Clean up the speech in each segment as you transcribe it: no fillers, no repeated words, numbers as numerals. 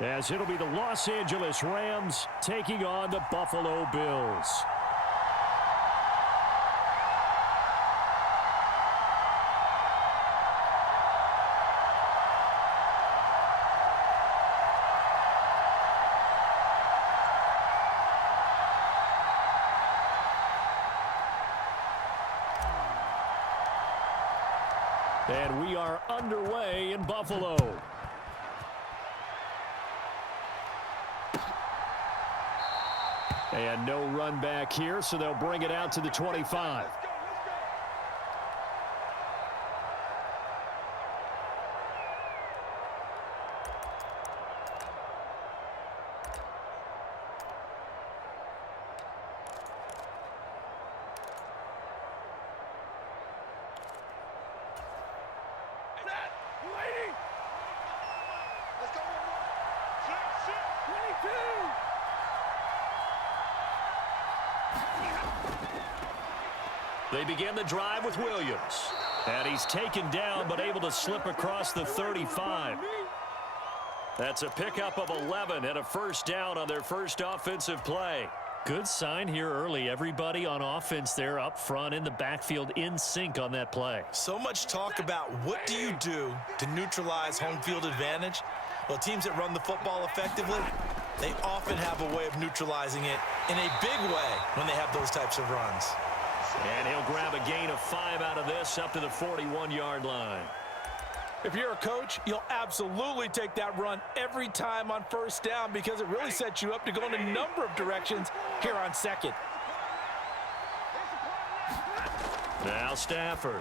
as it'll be the Los Angeles Rams taking on the Buffalo Bills. And we are underway in Buffalo. And no run back here, so they'll bring it out to the 25. They begin the drive with Williams. And he's taken down but able to slip across the 35. That's a pickup of 11 and a first down on their first offensive play. Good sign here early. Everybody on offense there up front in the backfield in sync on that play. So much talk about what do you do to neutralize home field advantage? Well, teams that run the football effectively, they often have a way of neutralizing it in a big way when they have those types of runs. And he'll grab a gain of 5 out of this up to the 41-yard line. If you're a coach, you'll absolutely take that run every time on first down because it really sets you up to go in a number of directions here on second. Now Stafford.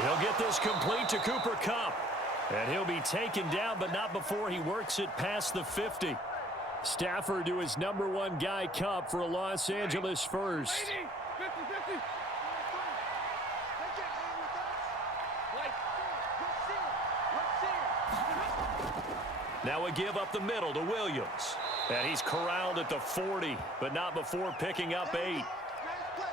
He'll get this complete to Cooper Kupp. And he'll be taken down, but not before he works it past the 50. Stafford to his #1 guy, Kupp, for a Los Angeles first. Now a give up the middle to Williams. And he's corralled at the 40, but not before picking up 8.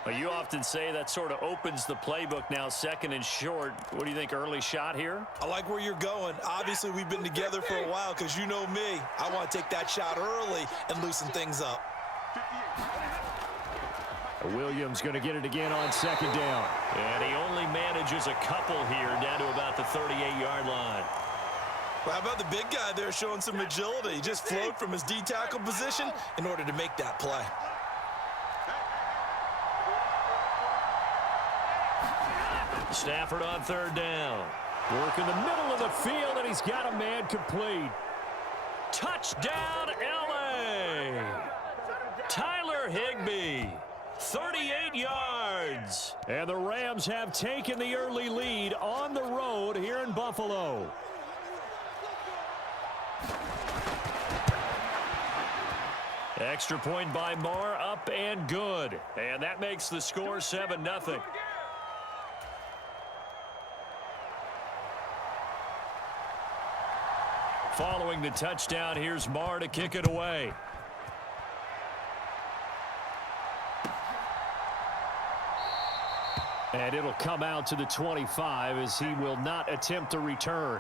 Well, you often say that sort of opens the playbook now, second and short. What do you think, early shot here? I like where you're going. Obviously, we've been together for a while because you know me. I want to take that shot early and loosen things up. Williams going to get it again on second down. And he only manages a couple here down to about the 38-yard line. Well, how about the big guy there showing some agility? He just flowed from his D-tackle position in order to make that play. Stafford on third down. Work in the middle of the field, and he's got a man complete. Touchdown, L.A. Tyler Higbee, 38 yards. And the Rams have taken the early lead on the road here in Buffalo. Extra point by Marr, up and good. And that makes the score 7-0. Following the touchdown, here's Marr to kick it away. And it'll come out to the 25 as he will not attempt to return.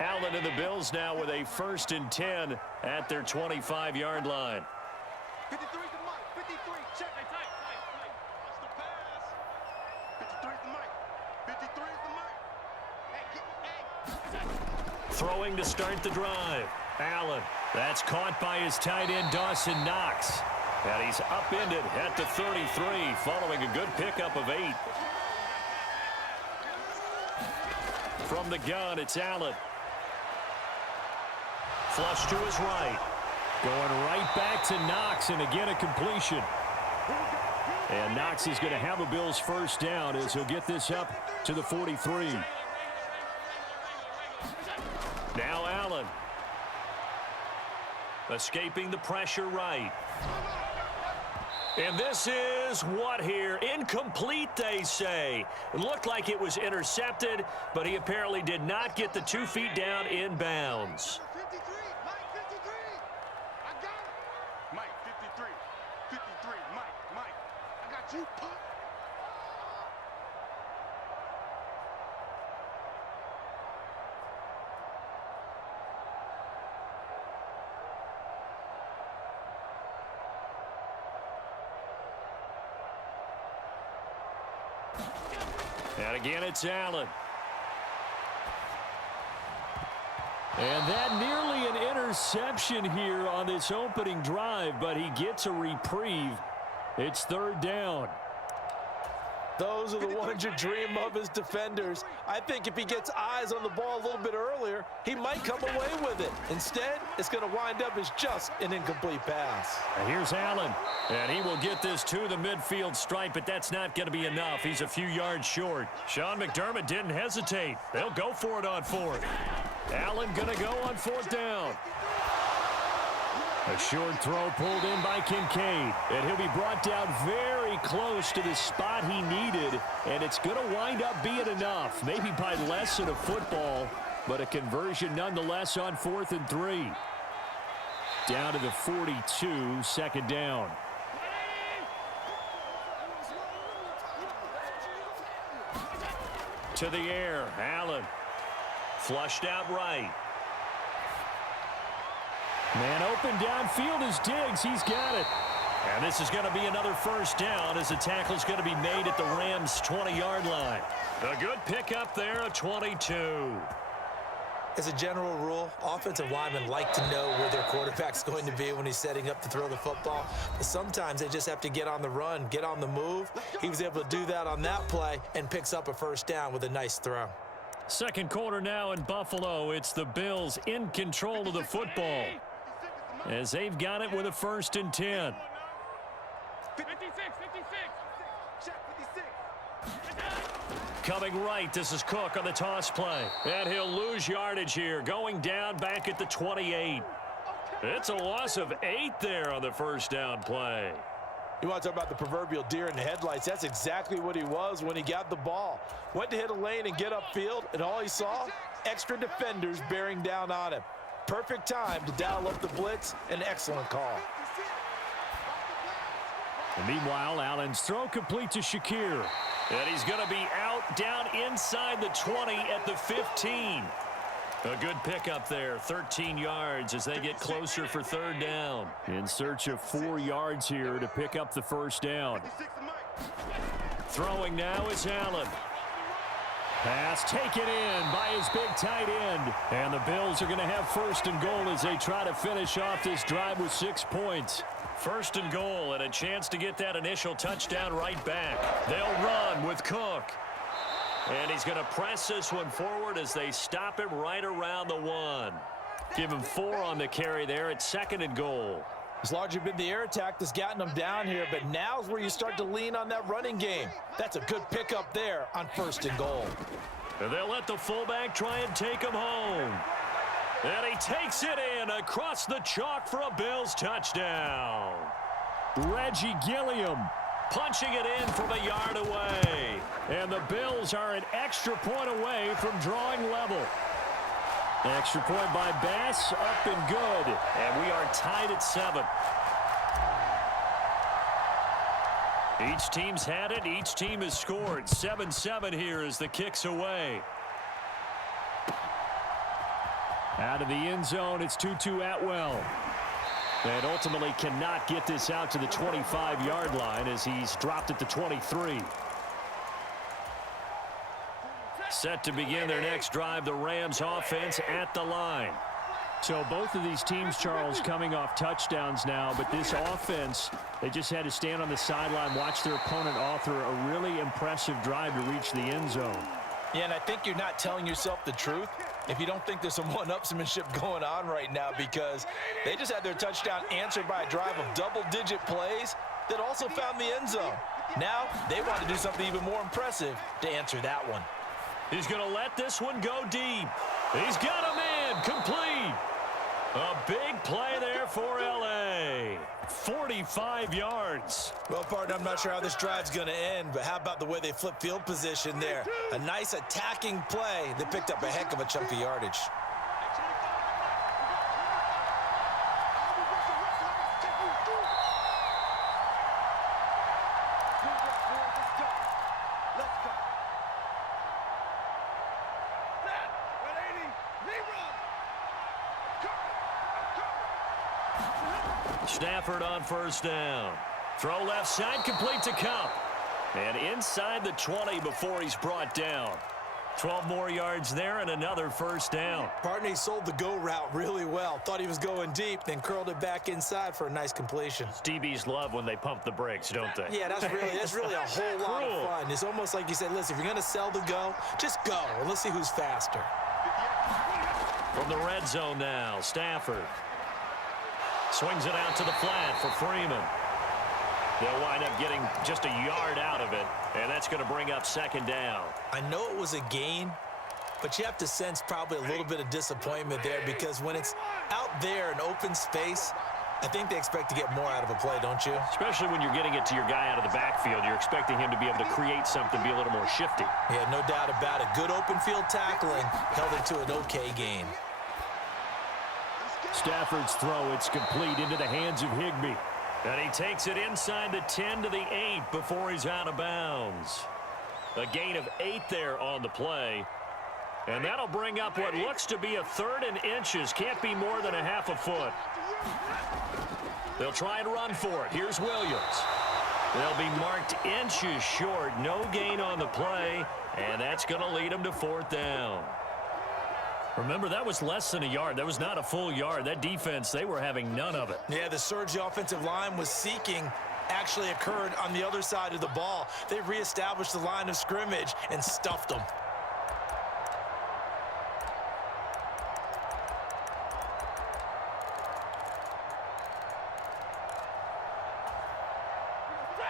Allen and the Bills now with a 1st and 10 at their 25-yard line. 53 to Mike. 53. Check. Hey, tight. Watch the pass. 53 to Mike. 53 to Mike. Hey. Throwing to start the drive. Allen. That's caught by his tight end, Dawson Knox. And he's upended at the 33 following a good pickup of 8. From the gun, it's Allen. Flush to his right. Going right back to Knox, and again a completion. And Knox is going to have a Bills first down as he'll get this up to the 43. Now Allen. Escaping the pressure right. And this is what here? Incomplete, they say. It looked like it was intercepted, but he apparently did not get the 2 feet down in bounds. 53. Mike, 53. I got it. Mike, 53. 53. Mike. I got you, Pop. And again, it's Allen. And that nearly an interception here on this opening drive, but he gets a reprieve. It's third down. Those are the ones you dream of as defenders. I think if he gets eyes on the ball a little bit earlier, he might come away with it. Instead, it's going to wind up as just an incomplete pass. And here's Allen, and he will get this to the midfield stripe, but that's not going to be enough. He's a few yards short. Sean McDermott didn't hesitate. They'll go for it on fourth. Allen going to go on fourth down. A short throw pulled in by Kincaid, and he'll be brought down very close to the spot he needed, and it's going to wind up being enough, maybe by less than a football, but a conversion nonetheless on 4th and 3. Down to the 42, second down. To the air, Allen. Flushed out right. Man open downfield is Diggs. He's got it. And this is going to be another first down as the tackle's going to be made at the Rams' 20-yard line. A good pickup there, a 22. As a general rule, offensive linemen like to know where their quarterback's going to be when he's setting up to throw the football. But sometimes they just have to get on the run, get on the move. He was able to do that on that play and picks up a first down with a nice throw. Second quarter now in Buffalo. It's the Bills in control of the football, as they've got it with a 1st and 10. 56. Check 56. Coming right, this is Cook on the toss play. And he'll lose yardage here, going down back at the 28. It's a loss of 8 there on the first down play. You want to talk about the proverbial deer in the headlights? That's exactly what he was when he got the ball. Went to hit a lane and get upfield, and all he saw, extra defenders bearing down on him. Perfect time to dial up the blitz. An excellent call. And meanwhile, Allen's throw complete to Shakir. And he's going to be out down inside the 20 at the 15. A good pickup there, 13 yards as they get closer for third down. In search of 4 yards here to pick up the first down. Throwing now is Allen. Pass taken in by his big tight end. And the Bills are going to have 1st and goal as they try to finish off this drive with 6 points. 1st and goal and a chance to get that initial touchdown right back. They'll run with Cook. And he's going to press this one forward as they stop him right around the 1. Give him 4 on the carry there at 2nd and goal. It's largely been the air attack that's gotten them down here, but now's where you start to lean on that running game. That's a good pickup there on 1st and goal. And they'll let the fullback try and take him home. And he takes it in across the chalk for a Bills touchdown. Reggie Gilliam punching it in from a yard away. And the Bills are an extra point away from drawing level. Extra point by Bass, up and good. And we are tied at 7. Each team's had it. Each team has scored. 7-7 here as the kick's away. Out of the end zone, it's 2-2 Atwell. And ultimately cannot get this out to the 25-yard line as he's dropped at the 23. Set to begin their next drive, the Rams offense at the line. So both of these teams, Charles, coming off touchdowns now, but this offense, they just had to stand on the sideline, watch their opponent author a really impressive drive to reach the end zone. Yeah, and I think you're not telling yourself the truth if you don't think there's some one-upsmanship going on right now, because they just had their touchdown answered by a drive of double-digit plays that also found the end zone. Now they want to do something even more impressive to answer that one. He's going to let this one go deep. He's got him in, complete. A big play there for L.A. 45 yards. Well, partner, I'm not sure how this drive's going to end, but how about the way they flip field position there? A nice attacking play that picked up a heck of a chunk of yardage. Stafford on first down. Throw left side, complete to Cup. And inside the 20 before he's brought down. 12 more yards there and another first down. Partner, he sold the go route really well. Thought he was going deep, then curled it back inside for a nice completion. DBs love when they pump the brakes, don't they? Yeah, that's really a whole lot of fun. It's almost like you said, listen, if you're going to sell the go, just go. And let's see who's faster. From the red zone now, Stafford. Swings it out to the flat for Freeman. They'll wind up getting just a yard out of it, and that's going to bring up second down. I know it was a gain, but you have to sense probably a little bit of disappointment there because when it's out there in open space, I think they expect to get more out of a play, don't you? Especially when you're getting it to your guy out of the backfield. You're expecting him to be able to create something, be a little more shifty. Yeah, no doubt about it. Good open field tackling held it to an okay gain. Stafford's throw, it's complete into the hands of Higbee. And he takes it inside the 10 to the 8 before he's out of bounds. A gain of 8 there on the play. And that'll bring up what looks to be a 3rd and inches. Can't be more than a half a foot. They'll try and run for it. Here's Williams. They'll be marked inches short. No gain on the play. And that's going to lead them to 4th down. Remember, that was less than a yard. That was not a full yard. That defense, they were having none of it. Yeah, the surge the offensive line was seeking actually occurred on the other side of the ball. They reestablished the line of scrimmage and stuffed them.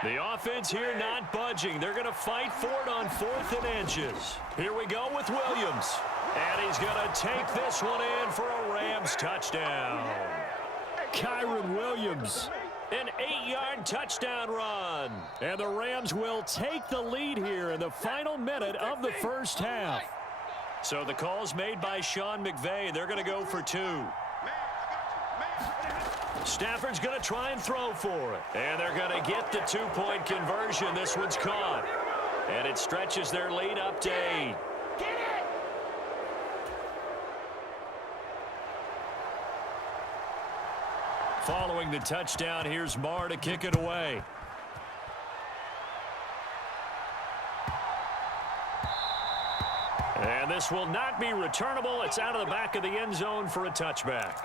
The offense here not budging. They're going to fight for it on 4th and inches. Here we go with Williams. And he's going to take this one in for a Rams touchdown. Kyron Williams, an 8-yard touchdown run. And the Rams will take the lead here in the final minute of the first half. So the call's made by Sean McVay. They're going to go for 2. Stafford's going to try and throw for it. And they're going to get the 2-point conversion. This one's caught. And it stretches their lead up to 8. Following the touchdown, here's Marr to kick it away. And this will not be returnable. It's out of the back of the end zone for a touchback.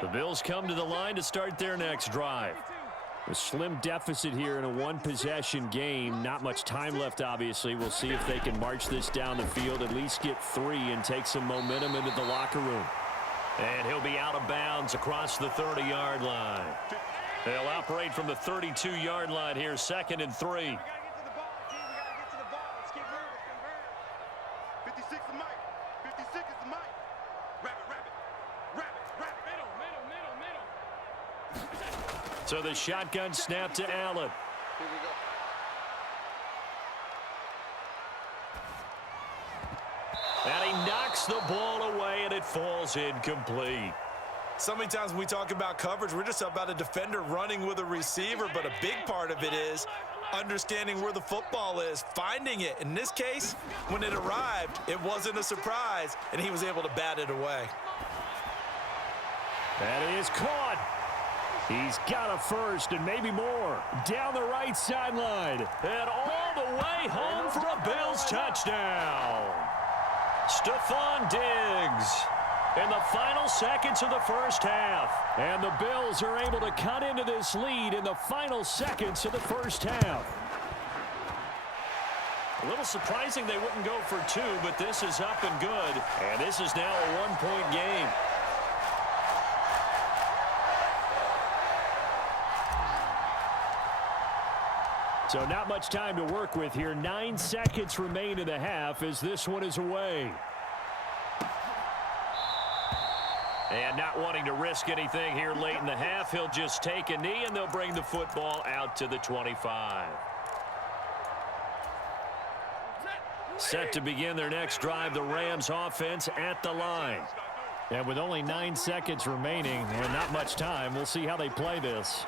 The Bills come to the line to start their next drive. A slim deficit here in a one-possession game. Not much time left, obviously. We'll see if they can march this down the field, at least get 3 and take some momentum into the locker room. And he'll be out of bounds across the 30-yard line. They'll operate from the 32-yard line here, 2nd and 3. 56 is Mike. 56 is Mike. Rabbit. Middle. So the shotgun snap to Allen. Here we go. And he knocks the ball away, and it falls incomplete. So many times when we talk about coverage, we're just about a defender running with a receiver, but a big part of it is understanding where the football is, finding it. In this case, when it arrived, it wasn't a surprise, and he was able to bat it away. That is caught. He's got a first and maybe more. Down the right sideline. And all the way home for a Bills touchdown. Stephon Diggs in the final seconds of the first half. And the Bills are able to cut into this lead in the final seconds of the first half. A little surprising they wouldn't go for 2, but this is up and good. And this is now a 1-point game. So not much time to work with here. 9 seconds remain in the half as this one is away. And not wanting to risk anything here late in the half, he'll just take a knee and they'll bring the football out to the 25. Set to begin their next drive, the Rams offense at the line. And with only 9 seconds remaining and not much time, we'll see how they play this.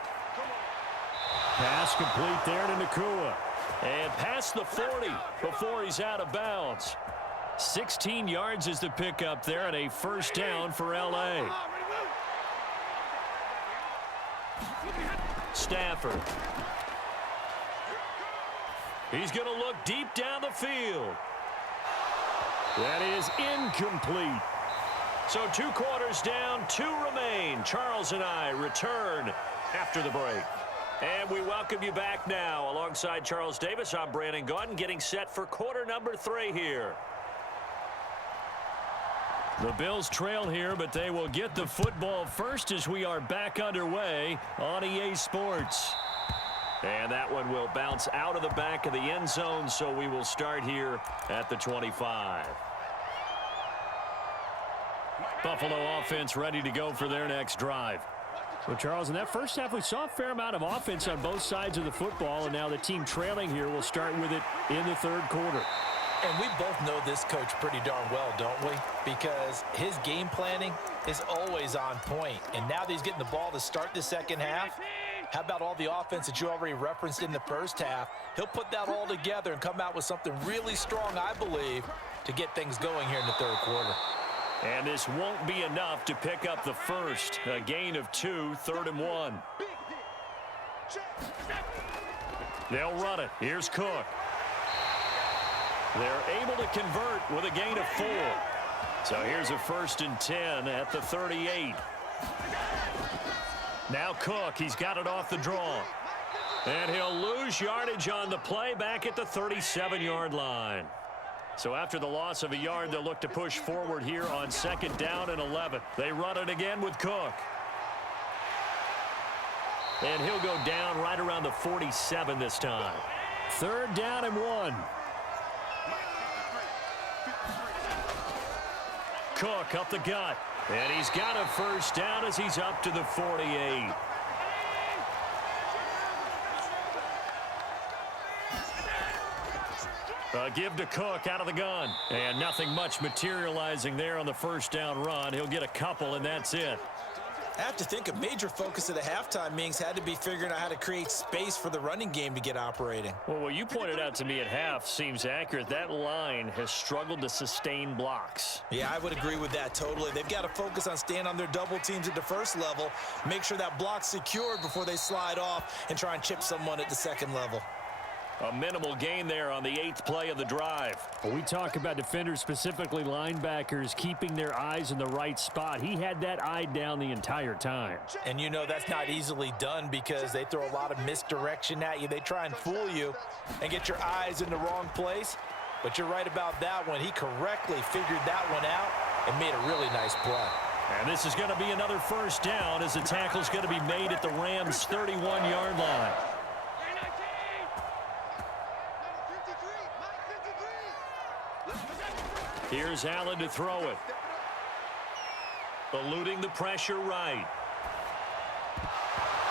Pass complete there to Nakua. And past the 40 before he's out of bounds. 16 yards is the pickup there and a first down for L.A. Stafford. He's going to look deep down the field. That is incomplete. So 2 quarters down, 2 remain. Charles and I return after the break. And we welcome you back now. Alongside Charles Davis, I'm Brandon Gaudin, getting set for quarter number 3 here. The Bills trail here, but they will get the football first as we are back underway on EA Sports. And that one will bounce out of the back of the end zone, so we will start here at the 25. Buffalo offense ready to go for their next drive. Well, Charles, in that first half, we saw a fair amount of offense on both sides of the football, and now the team trailing here will start with it in the third quarter. And we both know this coach pretty darn well, don't we? Because his game planning is always on point. And now that he's getting the ball to start the second half, how about all the offense that you already referenced in the first half? He'll put that all together and come out with something really strong, I believe, to get things going here in the third quarter. And this won't be enough to pick up the first. A gain of 2, 3rd and 1. They'll run it. Here's Cook. They're able to convert with a gain of 4. So here's a 1st and 10 at the 38. Now Cook, he's got it off the draw. And he'll lose yardage on the play back at the 37-yard line. So after the loss of a yard, they'll look to push forward here on 2nd down and 11. They run it again with Cook. And he'll go down right around the 47 this time. 3rd down and 1. Cook up the gut. And he's got a 1st down as he's up to the 48. Give to Cook out of the gun. And nothing much materializing there on the 1st down run. He'll get a couple, and that's it. I have to think a major focus of the halftime meetings had to be figuring out how to create space for the running game to get operating. Well, what you pointed out to me at half seems accurate. That line has struggled to sustain blocks. Yeah, I would agree with that totally. They've got to focus on staying on their double teams at the first level, make sure that block's secured before they slide off and try and chip someone at the second level. A minimal gain there on the 8th play of the drive. Well, we talk about defenders, specifically linebackers, keeping their eyes in the right spot. He had that eye down the entire time. And you know that's not easily done because they throw a lot of misdirection at you. They try and fool you and get your eyes in the wrong place. But you're right about that one. He correctly figured that one out and made a really nice play. And this is going to be another 1st down as the tackle's going to be made at the Rams' 31-yard line. Here's Allen to throw it. Eluding the pressure right.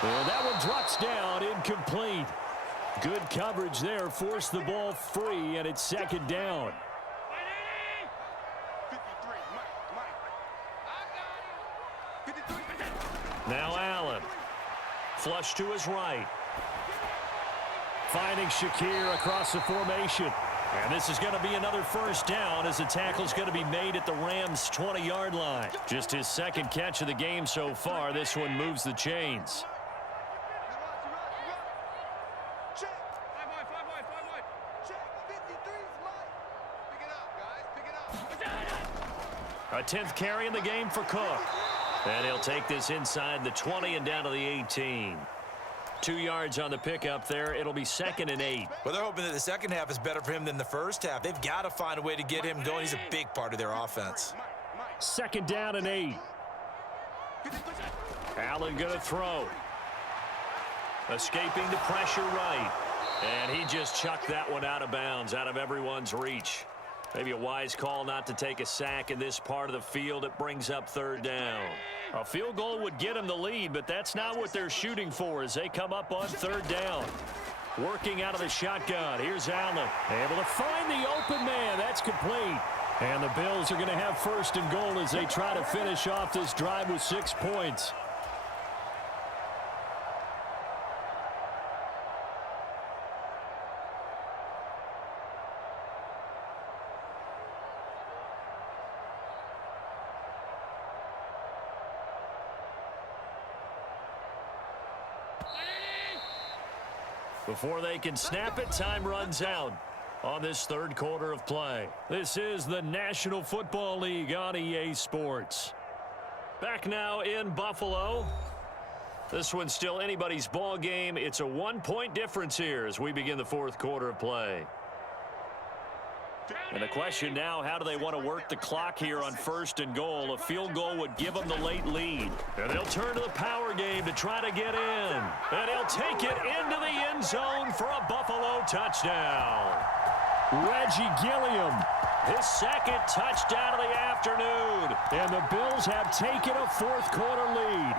And that one drops down, incomplete. Good coverage there, forced the ball free, and it's 2nd down. Now Allen. Flush to his right. Finding Shakir across the formation. And this is going to be another 1st down as the tackle's going to be made at the Rams' 20-yard line. Just his 2nd catch of the game so far. This one moves the chains. A 10th carry in the game for Cook. And he'll take this inside the 20 and down to the 18. 2 yards on the pickup there. It'll be 2nd and 8. Well, they're hoping that the second half is better for him than the first half. They've got to find a way to get him going. He's a big part of their offense. 2nd down and 8. Allen going to throw. Escaping the pressure right. And he just chucked that one out of bounds, out of everyone's reach. Maybe a wise call not to take a sack in this part of the field. It brings up 3rd down. A field goal would get him the lead, but that's not what they're shooting for as they come up on 3rd down. Working out of the shotgun. Here's Allen. Able to find the open man. That's complete. And the Bills are going to have 1st and goal as they try to finish off this drive with 6 points. Before they can snap it, time runs out on this third quarter of play. This is the National Football League on EA Sports. Back now in Buffalo. This one's still anybody's ball game. It's a 1-point difference here as we begin the fourth quarter of play. And the question now, how do they want to work the clock here on 1st and goal? A field goal would give them the late lead. And they'll turn to the power game to try to get in. And he'll take it into the end zone for a Buffalo touchdown. Reggie Gilliam, his second touchdown of the afternoon. And the Bills have taken a fourth quarter lead.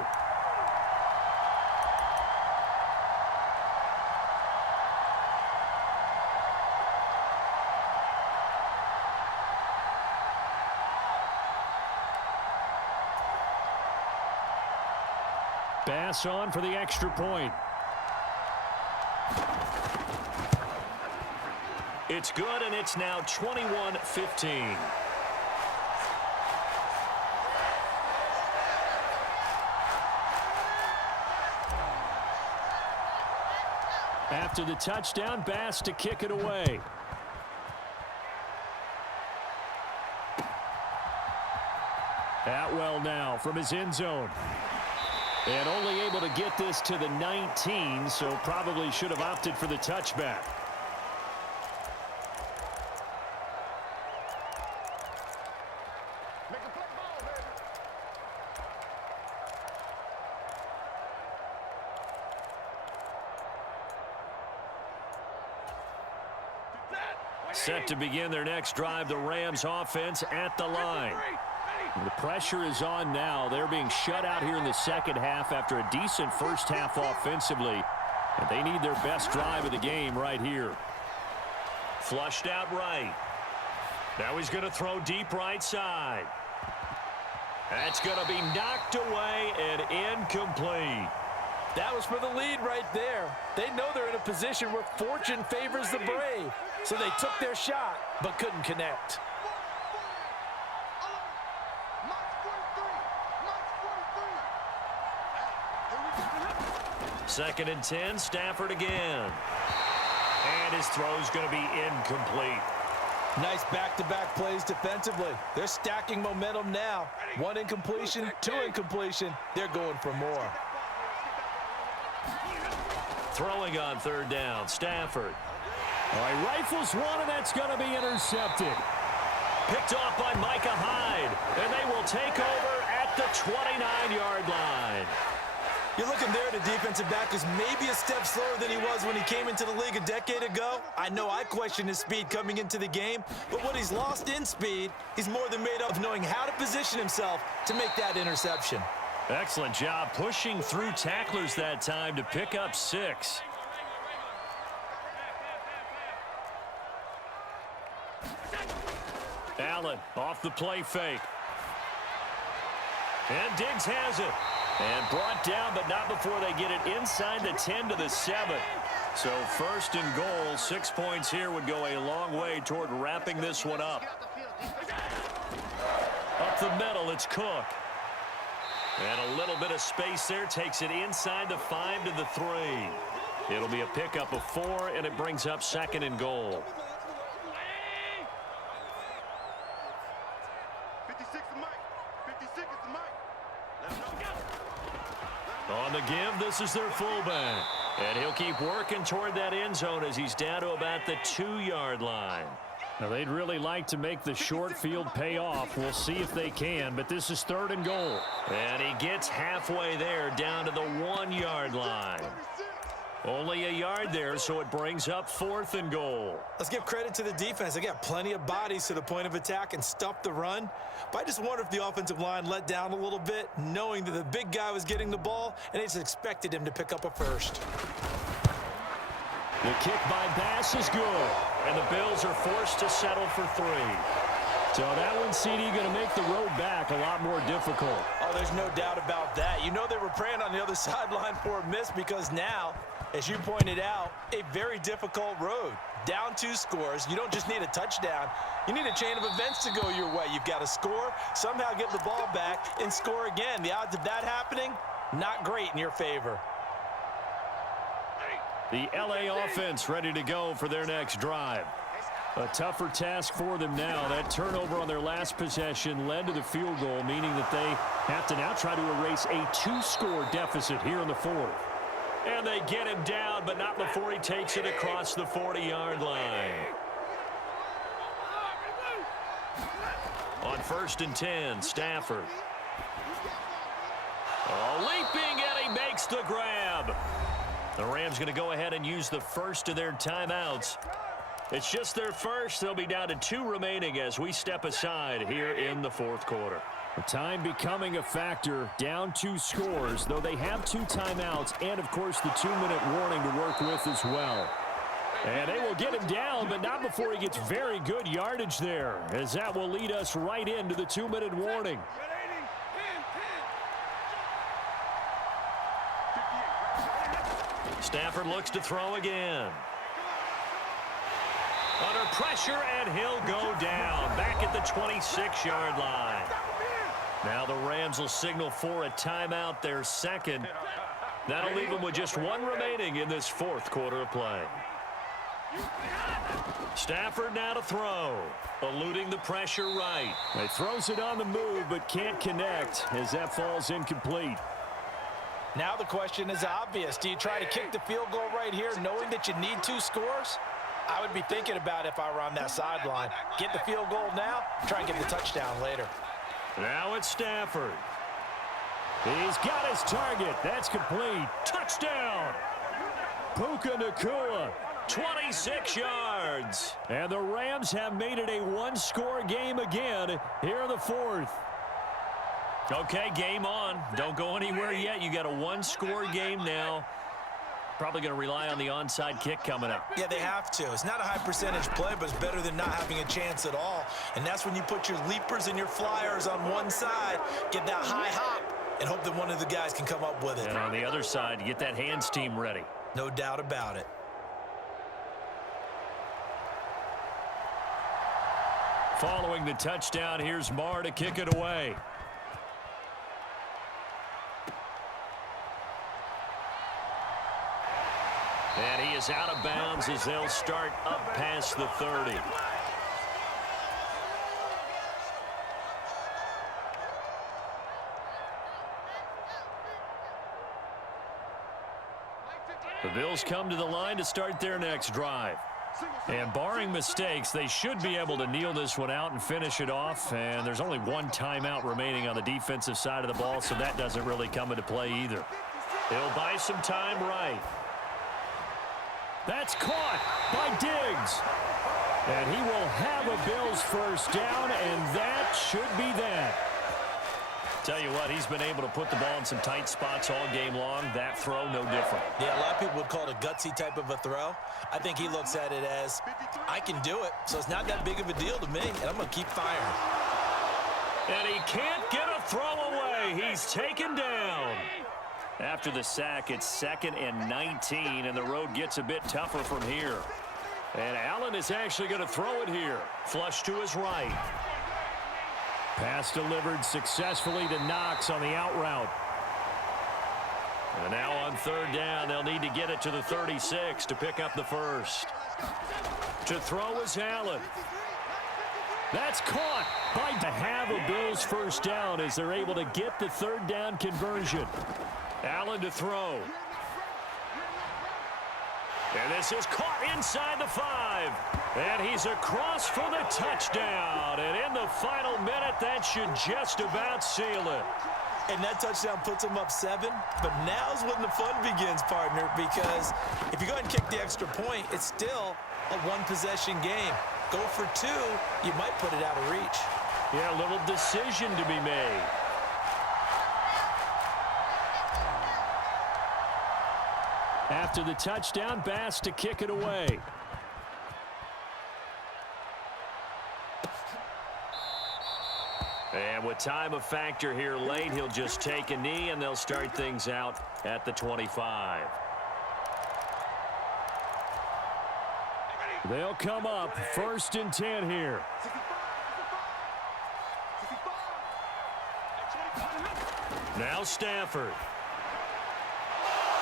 Bass on for the extra point. It's good, and it's now 21-15. After the touchdown, Bass to kick it away. Atwell now from his end zone. And only able to get this to the 19, so probably should have opted for the touchback. Set to begin their next drive, the Rams offense at the line. The pressure is on now. They're being shut out here in the second half after a decent first half offensively. And they need their best drive of the game right here. Flushed out right. Now he's going to throw deep right side. That's going to be knocked away and incomplete. That was for the lead right there. They know they're in a position where fortune favors the brave. So they took their shot, but couldn't connect. Second and 10, Stafford again. And his throw's going to be incomplete. Nice back-to-back plays defensively. They're stacking momentum now. 1 incompletion, 2 incompletion. They're going for more. Throwing on third down, Stafford. All right, rifles one, and that's going to be intercepted. Picked off by Micah Hyde. And they will take over at the 29-yard line. You're looking there at a defensive back who's maybe a step slower than he was when he came into the league a decade ago. I know I questioned his speed coming into the game, but what he's lost in speed, he's more than made up of knowing how to position himself to make that interception. Excellent job pushing through tacklers that time to pick up 6. Allen off the play fake. And Diggs has it. And brought down, but not before they get it inside the 10 to the 7. So 1st and goal, 6 points here would go a long way toward wrapping this one up. Up the middle, it's Cook. And a little bit of space there, takes it inside the 5 to the 3. It'll be a pickup of 4, and it brings up 2nd and goal. 56 is Mike. 56 is Mike. Let him know. On the give, this is their fullback. And he'll keep working toward that end zone as he's down to about the 2-yard line. Now, they'd really like to make the short field pay off. We'll see if they can, but this is 3rd and goal. And he gets halfway there, down to the 1-yard line. Only a yard there, so it brings up 4th and goal. Let's give credit to the defense. They got plenty of bodies to the point of attack and stuff the run. But I just wonder if the offensive line let down a little bit, knowing that the big guy was getting the ball, and they just expected him to pick up a first. The kick by Bass is good. And the Bills are forced to settle for 3. So that one, CD, going to make the road back a lot more difficult. Oh, there's no doubt about that. You know they were praying on the other sideline for a miss because now, as you pointed out, a very difficult road. Down 2 scores. You don't just need a touchdown. You need a chain of events to go your way. You've got to score, somehow get the ball back, and score again. The odds of that happening, not great in your favor. The LA offense ready to go for their next drive. A tougher task for them now. That turnover on their last possession led to the field goal, meaning that they have to now try to erase a 2-score deficit here in the fourth. And they get him down, but not before he takes it across the 40-yard line. On 1st and 10, Stafford. Leaping, and he makes the grab. The Rams going to go ahead and use the first of their timeouts. It's just their first. They'll be down to 2 remaining as we step aside here in the fourth quarter. Time becoming a factor, down 2 scores, though they have 2 timeouts and, of course, the 2-minute warning to work with as well. And they will get him down, but not before he gets very good yardage there, as that will lead us right into the 2-minute warning. Stafford looks to throw again. Under pressure, and he'll go down. Back at the 26-yard line. Now the Rams will signal for a timeout, their second. That'll leave them with just 1 remaining in this fourth quarter of play. Stafford now to throw. Eluding the pressure right. He throws it on the move, but can't connect as that falls incomplete. Now the question is obvious. Do you try to kick the field goal right here knowing that you need 2 scores? I would be thinking about it if I were on that sideline. Get the field goal now, try and get the touchdown later. Now it's Stafford. He's got his target. That's complete. Touchdown! Puka Nacua. 26 yards. And the Rams have made it a 1-score game again here in the fourth. Okay, game on. Don't go anywhere yet. You got a 1-score game now. Probably going to rely on the onside kick coming up. Yeah, they have to. It's not a high percentage play, but it's better than not having a chance at all. And that's when you put your leapers and your flyers on one side, get that high hop, and hope that one of the guys can come up with it. And on the other side, you get that hands team ready. No doubt about it. Following the touchdown, here's Marr to kick it away. And he is out of bounds as they'll start up past the 30. The Bills come to the line to start their next drive. And barring mistakes, they should be able to kneel this one out and finish it off. And there's only 1 timeout remaining on the defensive side of the ball, so that doesn't really come into play either. He'll buy some time right. That's caught by Diggs. And he will have a Bills first down, and that should be that. Tell you what, he's been able to put the ball in some tight spots all game long. That throw, no different. Yeah, a lot of people would call it a gutsy type of a throw. I think he looks at it as, I can do it, so it's not that big of a deal to me, and I'm going to keep firing. And he can't get a throw away. He's taken down. After the sack, it's 2nd and 19, and the road gets a bit tougher from here. And Allen is actually going to throw it here. Flush to his right. Pass delivered successfully to Knox on the out route. And now on 3rd down, they'll need to get it to the 36 to pick up the first. To throw is Allen. That's caught by to have a Bills first down as they're able to get the 3rd down conversion. Allen to throw. And this is caught inside the 5. And he's across for the touchdown. And in the final minute, that should just about seal it. And that touchdown puts them up 7. But now's when the fun begins, partner, because if you go ahead and kick the extra point, it's still a 1-possession game. Go for 2, you might put it out of reach. Yeah, a little decision to be made. After the touchdown, Bass to kick it away. And with time a factor here late, he'll just take a knee, and they'll start things out at the 25. They'll come up 1st and 10 here. Now Stafford.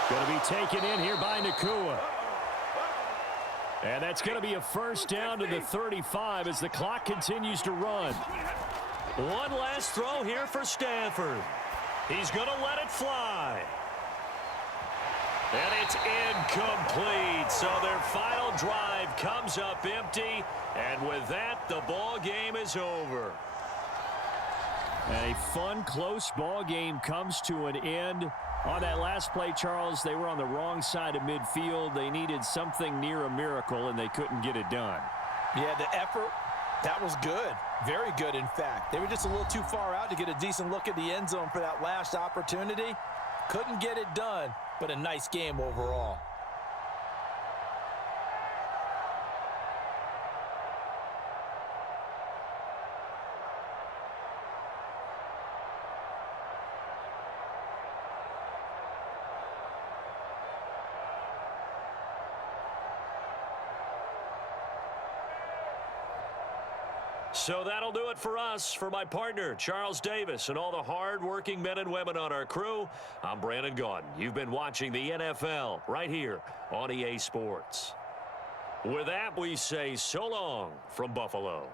Going to be taken in here by Nacua. And that's going to be a first down to the 35 as the clock continues to run. One last throw here for Stanford. He's going to let it fly. And it's incomplete. So their final drive comes up empty. And with that, the ball game is over. A fun, close ball game comes to an end. On that last play, Charles, they were on the wrong side of midfield. They needed something near a miracle, and they couldn't get it done. Yeah, the effort, that was good. Very good, in fact. They were just a little too far out to get a decent look at the end zone for that last opportunity. Couldn't get it done, but a nice game overall. So that'll do it for us. For my partner, Charles Davis, and all the hard-working men and women on our crew, I'm Brandon Gaudin. You've been watching the NFL right here on EA Sports. With that, we say so long from Buffalo.